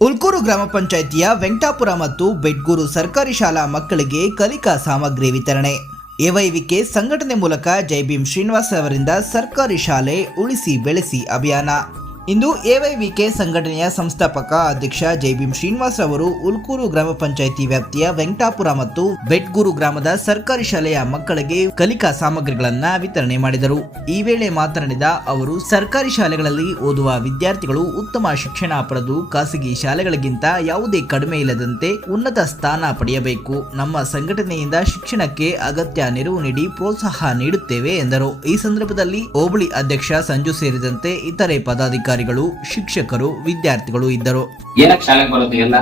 ಉಲ್ಕೂರು ಗ್ರಾಮ ಪಂಚಾಯಿತಿಯ ವೆಂಕಟಾಪುರ ಮತ್ತು ಬೆಡ್ಗೂರು ಸರ್ಕಾರಿ ಶಾಲಾ ಮಕ್ಕಳಿಗೆ ಕಲಿಕಾ ಸಾಮಗ್ರಿ ವಿತರಣೆ. ಎವೈವಿಕೆ ಸಂಘಟನೆ ಮೂಲಕ ಜೈ ಭೀಮ್ ಶ್ರೀನಿವಾಸ್ ಅವರಿಂದ ಸರ್ಕಾರಿ ಶಾಲೆ ಉಳಿಸಿ ಬೆಳೆಸಿ ಅಭಿಯಾನ. ಇಂದು ಎವೈವಿಕೆ ಸಂಘಟನೆಯ ಸಂಸ್ಥಾಪಕ ಅಧ್ಯಕ್ಷ ಜೈ ಭೀಮ್ ಶ್ರೀನಿವಾಸ್ ಅವರು ಉಲ್ಕೂರು ಗ್ರಾಮ ಪಂಚಾಯಿತಿ ವ್ಯಾಪ್ತಿಯ ವೆಂಕಟಾಪುರ ಮತ್ತು ಬೆಟ್ಗೂರು ಗ್ರಾಮದ ಸರ್ಕಾರಿ ಶಾಲೆಯ ಮಕ್ಕಳಿಗೆ ಕಲಿಕಾ ಸಾಮಗ್ರಿಗಳನ್ನ ವಿತರಣೆ ಮಾಡಿದರು. ಈ ವೇಳೆ ಮಾತನಾಡಿದ ಅವರು, ಸರ್ಕಾರಿ ಶಾಲೆಗಳಲ್ಲಿ ಓದುವ ವಿದ್ಯಾರ್ಥಿಗಳು ಉತ್ತಮ ಶಿಕ್ಷಣ ಪಡೆದು ಖಾಸಗಿ ಶಾಲೆಗಳಿಗಿಂತ ಯಾವುದೇ ಕಡಿಮೆ ಇಲ್ಲದಂತೆ ಉನ್ನತ ಸ್ಥಾನ ಪಡೆಯಬೇಕು. ನಮ್ಮ ಸಂಘಟನೆಯಿಂದ ಶಿಕ್ಷಣಕ್ಕೆ ಅಗತ್ಯ ನೆರವು ನೀಡಿ ಪ್ರೋತ್ಸಾಹ ನೀಡುತ್ತೇವೆ ಎಂದರು. ಈ ಸಂದರ್ಭದಲ್ಲಿ ಹೋಬಳಿ ಅಧ್ಯಕ್ಷ ಸಂಜು ಸೇರಿದಂತೆ ಇತರೆ ಪದಾಧಿಕಾರಿಗಳು ಶಿಕ್ಷಕರು, ವಿದ್ಯಾರ್ಥಿಗಳು ಇದ್ದರು. ಏನಕ್ಕೆ ಶಾಲೆಗೆ ಬರುತ್ತೆ ಎಲ್ಲ?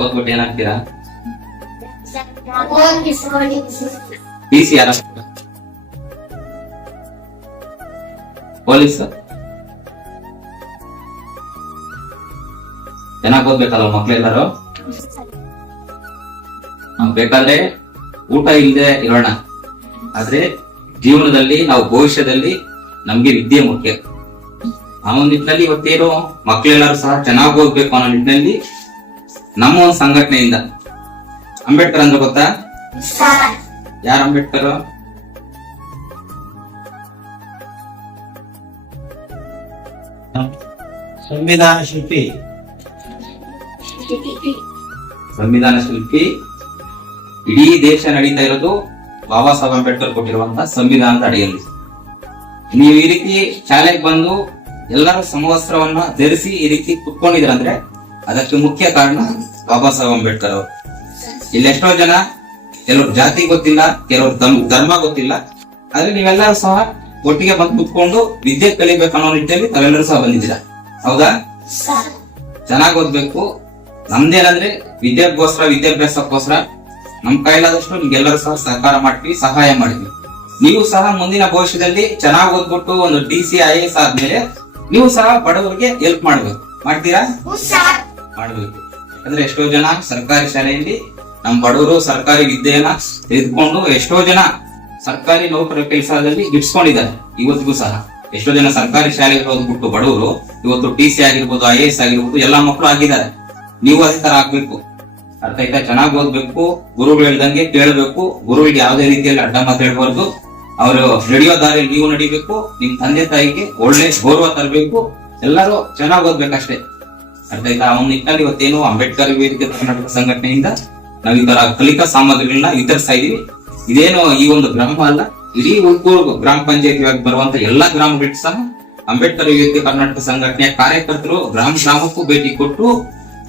ಓದ್ಬಿಟ್ಟು ಏನಾಗ್ತೀರಾ? ಪೊಲೀಸ್? ಚೆನ್ನಾಗಿ ಓದ್ಬೇಕಲ್ಲ ಮಕ್ಳೆಲ್ಲರೂ? ಬೇಕಾದ್ರೆ ಊಟ ಇಲ್ಲದೆ ಇರೋಣ. ಆದ್ರೆ ಜೀವನದಲ್ಲಿ, ನಾವು ಭವಿಷ್ಯದಲ್ಲಿ ನಮ್ಗೆ ವಿದ್ಯೆ ಮುಖ್ಯ. ಆ ಒಂದು ನಿಟ್ಟಿನಲ್ಲಿ ಇವತ್ತೇನು ಮಕ್ಕಳೆಲ್ಲರೂ ಸಹ ಚೆನ್ನಾಗಿ ಓದ್ಬೇಕು ಅನ್ನೋ ನಿಟ್ಟಿನಲ್ಲಿ ನಮ್ಮ ಒಂದು ಸಂಘಟನೆಯಿಂದ ಅಂಬೇಡ್ಕರ್ ಅಂದ್ರೆ ಗೊತ್ತಾ? ಯಾರು ಅಂಬೇಡ್ಕರ್? ಸಂವಿಧಾನ ಶಿಲ್ಪಿ. ಸಂವಿಧಾನ ಶಿಲ್ಪಿ. ಇಡೀ ದೇಶ ನಡೀತಾ ಇರೋದು ಬಾಬಾ ಸಾಹೇಬ್ ಅಂಬೇಡ್ಕರ್ ಕೊಟ್ಟಿರುವಂತಹ ಸಂವಿಧಾನದ ಅಡಿಯಲ್ಲಿ. ನೀವು ಈ ರೀತಿ ಶಾಲೆಗೆ ಬಂದು ಎಲ್ಲರೂ ಸಮವಸ್ತ್ರವನ್ನ ಧರಿಸಿ ಈ ರೀತಿ ಕುತ್ಕೊಂಡಿದ್ರಂದ್ರೆ ಅದಕ್ಕೆ ಮುಖ್ಯ ಕಾರಣ ಬಾಬಾ ಸಾಹೇಬ್ ಅಂಬೇಡ್ಕರ್ ಅವರು. ಇಲ್ಲಿ ಎಷ್ಟೋ ಜನ ಕೆಲವ್ರ ಜಾತಿ ಗೊತ್ತಿಲ್ಲ ಕೆಲವ್ರ ಧರ್ಮ- ಧರ್ಮ ಗೊತ್ತಿಲ್ಲ. ಆದ್ರೆ ನೀವೆಲ್ಲರೂ ಸಹ ಒಟ್ಟಿಗೆ ಬಂದು ಕುತ್ಕೊಂಡು ವಿದ್ಯೆ ಕಲಿಬೇಕು ಅನ್ನೋ ನಿಟ್ಟಿನಲ್ಲಿ ತಾವೆಲ್ಲರೂ ಸಹ ಬಂದಿದ್ದೀರಾ? ಹೌದಾ? ಚೆನ್ನಾಗಿ ಓದ್ಬೇಕು. ನಮ್ದೇನಂದ್ರೆ ವಿದ್ಯಾಭ್ಯಾಸ ವಿದ್ಯಾಭ್ಯಾಸಕ್ಕೋಸ್ಕರ ನಮ್ ಕೈಲಾದಷ್ಟು ನಿಮ್ಗೆಲ್ಲರೂ ಸಹ ಸಹಕಾರ ಮಾಡ್ತೀವಿ ಸಹಾಯ ಮಾಡಿದ್ವಿ. ನೀವು ಸಹ ಮುಂದಿನ ಭವಿಷ್ಯದಲ್ಲಿ ಚೆನ್ನಾಗಿ ಓದ್ಬಿಟ್ಟು ಒಂದು ಡಿ ಸಿ ಐ ಎಸ್ ಆದ್ಮೇಲೆ ನೀವು ಸಹ ಬಡವರಿಗೆ ಹೆಲ್ಪ್ ಮಾಡ್ಬೇಕು. ಮಾಡ್ತೀರಾ? ಮಾಡಬೇಕು. ಅಂದ್ರೆ ಎಷ್ಟೋ ಜನ ಸರ್ಕಾರಿ ಶಾಲೆಯಲ್ಲಿ ನಮ್ಮ ಬಡವರು ಸರ್ಕಾರಿ ವಿದ್ಯೆಯನ್ನ ತೆಗೆದುಕೊಂಡು ಎಷ್ಟೋ ಜನ ಸರ್ಕಾರಿ ನೌಕರ ಕೆಲಸದಲ್ಲಿ ಗಿಟ್ಸ್ಕೊಂಡಿದ್ದಾರೆ ಇವತ್ತಿಗೂ ಸಹ. ಎಷ್ಟೋ ಜನ ಸರ್ಕಾರಿ ಶಾಲೆಗೆ ಓದ್ಬಿಟ್ಟು ಬಡವರು ಇವತ್ತು ಟಿ ಸಿ ಆಗಿರ್ಬೋದು ಐ ಎಸ್ ಆಗಿರ್ಬೋದು ಎಲ್ಲಾ ಮಕ್ಕಳು ಆಗಿದ್ದಾರೆ. ನೀವು ಅದೇ ತರ ಆಗ್ಬೇಕು. ಅರ್ಥ ಆಯ್ತಾ? ಚೆನ್ನಾಗಿ ಓದ್ಬೇಕು ಗುರುಗಳು ಹೇಳ್ದಂಗೆ ಕೇಳಬೇಕು ಗುರುಗಳಿಗೆ ಯಾವುದೇ ರೀತಿಯಲ್ಲಿ ಅಡ್ಡ ಮಾತಾಡಬಾರ್ದು. ಅವರು ನಡೆಯೋ ದಾರಿ ನೀವು ನಡಿಬೇಕು, ನಿಮ್ ತಂದೆ ತಾಯಿಗೆ ಒಳ್ಳೆ ಗೌರವ ತರಬೇಕು, ಎಲ್ಲರೂ ಚೆನ್ನಾಗಿ ಓದ್ಬೇಕಷ್ಟೇ. ಅರ್ಥ ಆಯ್ತಾ? ಅವನ ನಿಟ್ಟಿನಲ್ಲಿ ಇವತ್ತೇನು ಅಂಬೇಡ್ಕರ್ ವೇದಿಕೆ ಕರ್ನಾಟಕ ಸಂಘಟನೆಯಿಂದ ನಾವು ಈ ತರ ಕಲಿಕಾ ಸಾಮಗ್ರಿಗಳನ್ನ ವಿತರಿಸ್ತಾ ಇದೀವಿ. ಇದೇನು ಈ ಒಂದು ಗ್ರಾಮ ಅಲ್ಲ, ಇಡೀ ಉಳ್ಕೂರು ಗ್ರಾಮ ಪಂಚಾಯತಿ ಬರುವಂತ ಎಲ್ಲಾ ಗ್ರಾಮಗಳಿಗೆ ಸಹ ಅಂಬೇಡ್ಕರ್ ವೇದಿಕೆ ಕರ್ನಾಟಕ ಸಂಘಟನೆಯ ಕಾರ್ಯಕರ್ತರು ಗ್ರಾಮ ಗ್ರಾಮಕ್ಕೂ ಭೇಟಿ ಕೊಟ್ಟು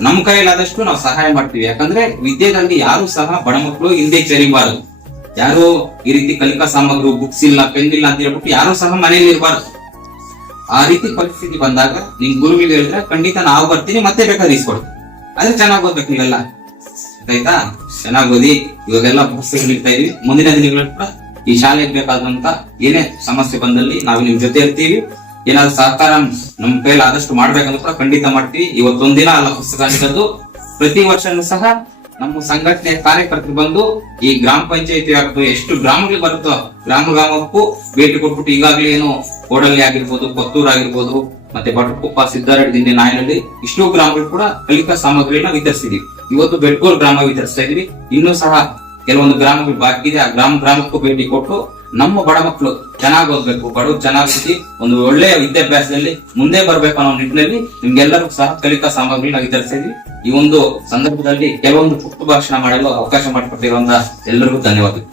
ನಮ್ ಕೈಲಾದಷ್ಟು ನಾವು ಸಹಾಯ ಮಾಡ್ತೀವಿ. ಯಾಕಂದ್ರೆ ವಿದ್ಯೆದಲ್ಲಿ ಯಾರು ಸಹ ಬಡ ಮಕ್ಕಳು ಹಿಂದೆ ಚರಿಬಾರದು ಯಾರು ಈ ರೀತಿ ಕಲಿಕಾ ಸಾಮಗ್ರಿ ಬುಕ್ಸ್ ಇಲ್ಲ ಪೆನ್ ಇಲ್ಲ ಅಂತ ಹೇಳ್ಬಿಟ್ಟು ಯಾರು ಸಹ ಮನೆಯಲ್ಲಿ ಇರಬಾರ್ದು. ಆ ರೀತಿ ಪರಿಸ್ಥಿತಿ ಬಂದಾಗ ನಿಮ್ ಗುರುವಿಗೆ ಹೇಳಿದ್ರೆ, ಖಂಡಿತ ನಾವು ಬರ್ತೀನಿ, ಮತ್ತೆ ಬೇಕಾದ್ರೆ ಇಸ್ಕೊಡ್ತೀನಿ ಆದ್ರೆ ಚೆನ್ನಾಗಿ ಓದ್ಬೇಕು ನೀವೆಲ್ಲ ಆಯ್ತಾ? ಚೆನ್ನಾಗಿ ಓದಿ, ಇವಾಗೆಲ್ಲ ಪುಸ್ತಕ ನೀಡ್ತಾ ಇದೀವಿ. ಮುಂದಿನ ದಿನಗಳು ಕೂಡ ಈ ಶಾಲೆಗೆ ಬೇಕಾದಂತ ಏನೇ ಸಮಸ್ಯೆ ಬಂದಲ್ಲಿ ನಾವು ನಿಮ್ ಜೊತೆ ಇರ್ತೀವಿ. ಏನಾದ್ರು ಸಹಕಾರ ನಮ್ ಕೈಲಿ ಆದಷ್ಟು ಮಾಡ್ಬೇಕಂದ್ರೆ ಕೂಡ ಖಂಡಿತ ಮಾಡ್ತೀವಿ. ಇವತ್ತೊಂದಿನ ಅಲ್ಲ, ಪುಸ್ತಕ ಪ್ರತಿ ವರ್ಷನೂ ಸಹ ನಮ್ಮ ಸಂಘಟನೆ ಕಾರ್ಯಕರ್ತರು ಬಂದು ಈ ಗ್ರಾಮ ಪಂಚಾಯತಿ ವ್ಯಾಪ್ತಿ ಎಷ್ಟು ಗ್ರಾಮಗಳು ಬರುತ್ತೋ ಗ್ರಾಮ ಗ್ರಾಮಕ್ಕೂ ಭೇಟಿ ಕೊಟ್ಬಿಟ್ಟು ಈಗಾಗಲೇ ಏನು ಕೋಡಲ್ಲಿ ಆಗಿರ್ಬೋದು, ಕೊತ್ತೂರು ಆಗಿರ್ಬೋದು, ಮತ್ತೆ ಬಟಕುಪ್ಪ ಸಿದ್ದಾರೆಡ್ಡಿ ದಿಂಡಿ ನಾಯನಹಳ್ಳಿ, ಇಷ್ಟು ಗ್ರಾಮಗಳು ಕೂಡ ಕಲಿಕಾ ಸಾಮಗ್ರಿಗಳನ್ನ ವಿತರಿಸಿದೀವಿ. ಇವತ್ತು ಬೆಡ್ಕೋಲ್ ಗ್ರಾಮ ವಿತರಿಸ್ತಾ ಇದೀವಿ ಇನ್ನೂ ಸಹ ಕೆಲವೊಂದು ಗ್ರಾಮಗಳು ಬಾಕಿ ಇದೆ. ಆ ಗ್ರಾಮ, ಗ್ರಾಮಕ್ಕೂ ಭೇಟಿ ಕೊಟ್ಟು ನಮ್ಮ ಬಡ ಮಕ್ಕಳು ಚೆನ್ನಾಗಿ ಓದ್ಬೇಕು ಬಡವರು ಚೆನ್ನಾಗಿ ಒಂದು ಒಳ್ಳೆಯ ವಿದ್ಯಾಭ್ಯಾಸದಲ್ಲಿ ಮುಂದೆ ಬರ್ಬೇಕು ಅನ್ನೋ ನಿಟ್ಟಿನಲ್ಲಿ ನಿಮ್ಗೆಲ್ಲರೂ ಸಹ ಕಲಿತಾ ಸಾಮಗ್ರಿ ನಾವು ವಿತರಿಸಿದ್ವಿ. ಈ ಒಂದು ಸಂದರ್ಭದಲ್ಲಿ ಕೆಲವೊಂದು ಪುಟ್ಟ ಭಾಷಣ ಮಾಡಲು ಅವಕಾಶ ಮಾಡಿಕೊಟ್ಟಿರುವಂತಹ ಎಲ್ಲರಿಗೂ ಧನ್ಯವಾದಗಳು.